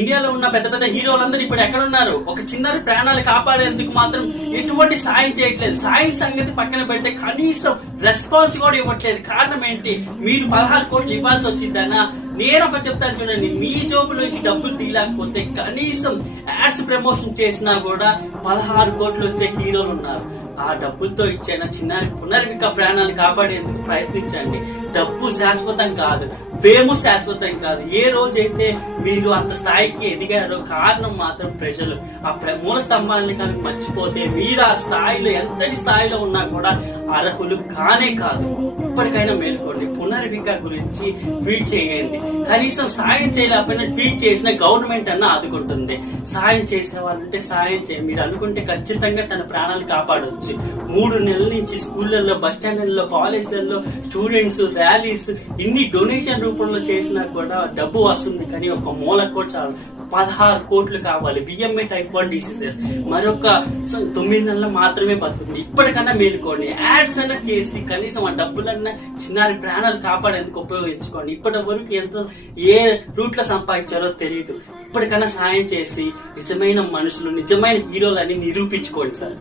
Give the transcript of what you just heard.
ఇండియాలో ఉన్న పెద్ద పెద్ద హీరోలందరూ ఇప్పుడు ఎక్కడ ఉన్నారు? ఒక చిన్న ప్రాణాలు కాపాడేందుకు మాత్రం ఎటువంటి సాయం చేయట్లేదు. సాయం సంగతి పక్కన పెడితే కనీసం రెస్పాన్స్ కూడా ఇవ్వట్లేదు. కారణం ఏంటి? మీరు 16 కోట్లు ఇవ్వాల్సి వచ్చిందనా? నేను ఒక చెప్తాను చూడండి, మీ జోబులో నుంచి డబ్బులు తీయలేకపోతే కనీసం యాడ్స్ ప్రమోషన్ చేసినా కూడా 16 కోట్లు వచ్చే హీరోలు ఉన్నారు. ఆ డబ్బులతో ఇచ్చిన చిన్నారి పునర్విక ప్రాణాలు కాపాడేందుకు ప్రయత్నించండి. డబ్బు శాశ్వతం కాదు, ఫేమస్ శాశ్వతం కాదు. ఏ రోజైతే మీరు అంత స్థాయికి ఎదిగారో కారణం మాత్రం ప్రజలు. ఆ మూల స్తంభాన్ని కనుక మర్చిపోతే మీరు ఆ స్థాయిలో ఎంతటి స్థాయిలో ఉన్నా కూడా అర్హులు కానే కాదు. ఇప్పటికైనా మేలుకోండి. పునర్విక గురించి ట్వీట్ చేయండి. కనీసం సాయం చేయలేకపోయినా ట్వీట్ చేసిన గవర్నమెంట్ అన్న ఆదుకుంటుంది. సాయం చేసే వాళ్ళంటే సాయం చేయండి. మీరు అనుకుంటే ఖచ్చితంగా తన ప్రాణాలు కాపాడవచ్చు. 3 నెలల నుంచి స్కూళ్ళల్లో, బస్ స్టాండ్లలో, కాలేజీలలో స్టూడెంట్స్ ర్యాలీస్ ఇన్ని డొనేషన్ రూపంలో చేసినా కూడా డబ్బు వస్తుంది. కానీ ఒక మూలకు కూడా చాలు 16 కోట్లు కావాలి. బిఎంఏ టైప్ 1 డిసీజెస్ మరొక 9 నెలలు మాత్రమే బతుకుతుంది. ఇప్పటికన్నా మేలుకోండి. యాడ్స్ అన్నా చేసి కనీసం ఆ డబ్బులన్నా చిన్నారి ప్రాణాలు కాపాడేందుకు ఉపయోగించుకోండి. ఇప్పటి వరకు ఏ రూట్ లో సంపాదించారో తెలియదు. ఇప్పటికన్నా సాయం చేసి నిజమైన మనుషులు, నిజమైన హీరోలని నిరూపించుకోండి సార్.